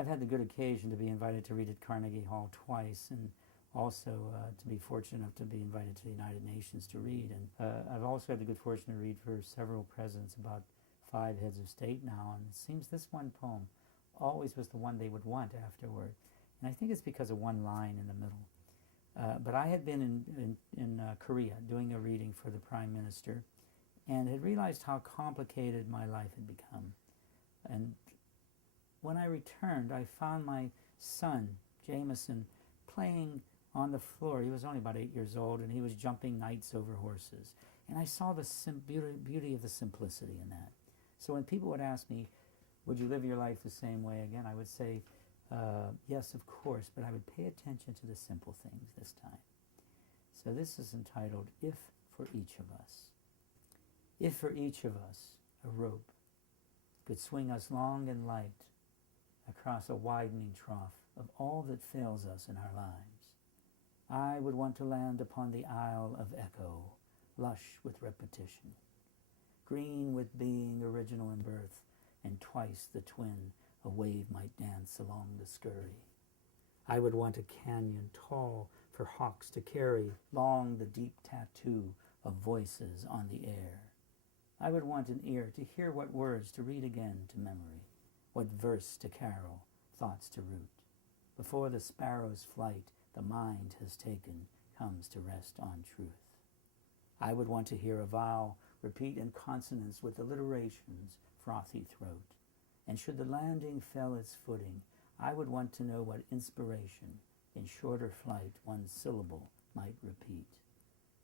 I've had the good occasion to be invited to read at Carnegie Hall twice, and also to be fortunate enough to be invited to the United Nations to read. And I've also had the good fortune to read for several presidents, about 5 heads of state now, and it seems this one poem always was the one they would want afterward. And I think it's because of one line in the middle. But I had been in Korea doing a reading for the Prime Minister, and had realized how complicated my life had become. And when I returned, I found my son, Jameson, playing on the floor. He was only about 8 years old, and he was jumping knights over horses. And I saw the beauty of the simplicity in that. So when people would ask me, would you live your life the same way again? I would say, yes, of course, but I would pay attention to the simple things this time. So this is entitled, If for Each of Us. If for each of us a rope could swing us long and light across a widening trough of all that fails us in our lives, I would want to land upon the Isle of Echo, lush with repetition, green with being original in birth, and twice the twin a wave might dance along the scurry. I would want a canyon tall for hawks to carry, long the deep tattoo of voices on the air. I would want an ear to hear what words to read again to memory, what verse to carol, thoughts to root. Before the sparrow's flight the mind has taken comes to rest on truth. I would want to hear a vowel repeat in consonance with alliteration's frothy throat. And should the landing fail its footing, I would want to know what inspiration in shorter flight one syllable might repeat,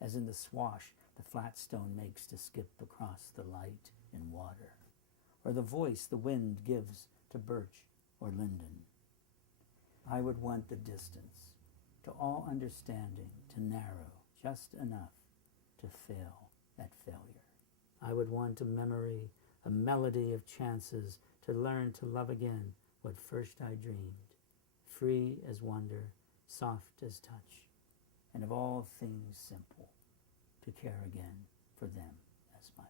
as in the swash the flat stone makes to skip across the light in water, or the voice the wind gives to birch or linden. I would want the distance to all understanding to narrow just enough to fail at failure. I would want a memory, a melody of chances to learn to love again what first I dreamed, free as wonder, soft as touch, and of all things simple, to care again for them as much.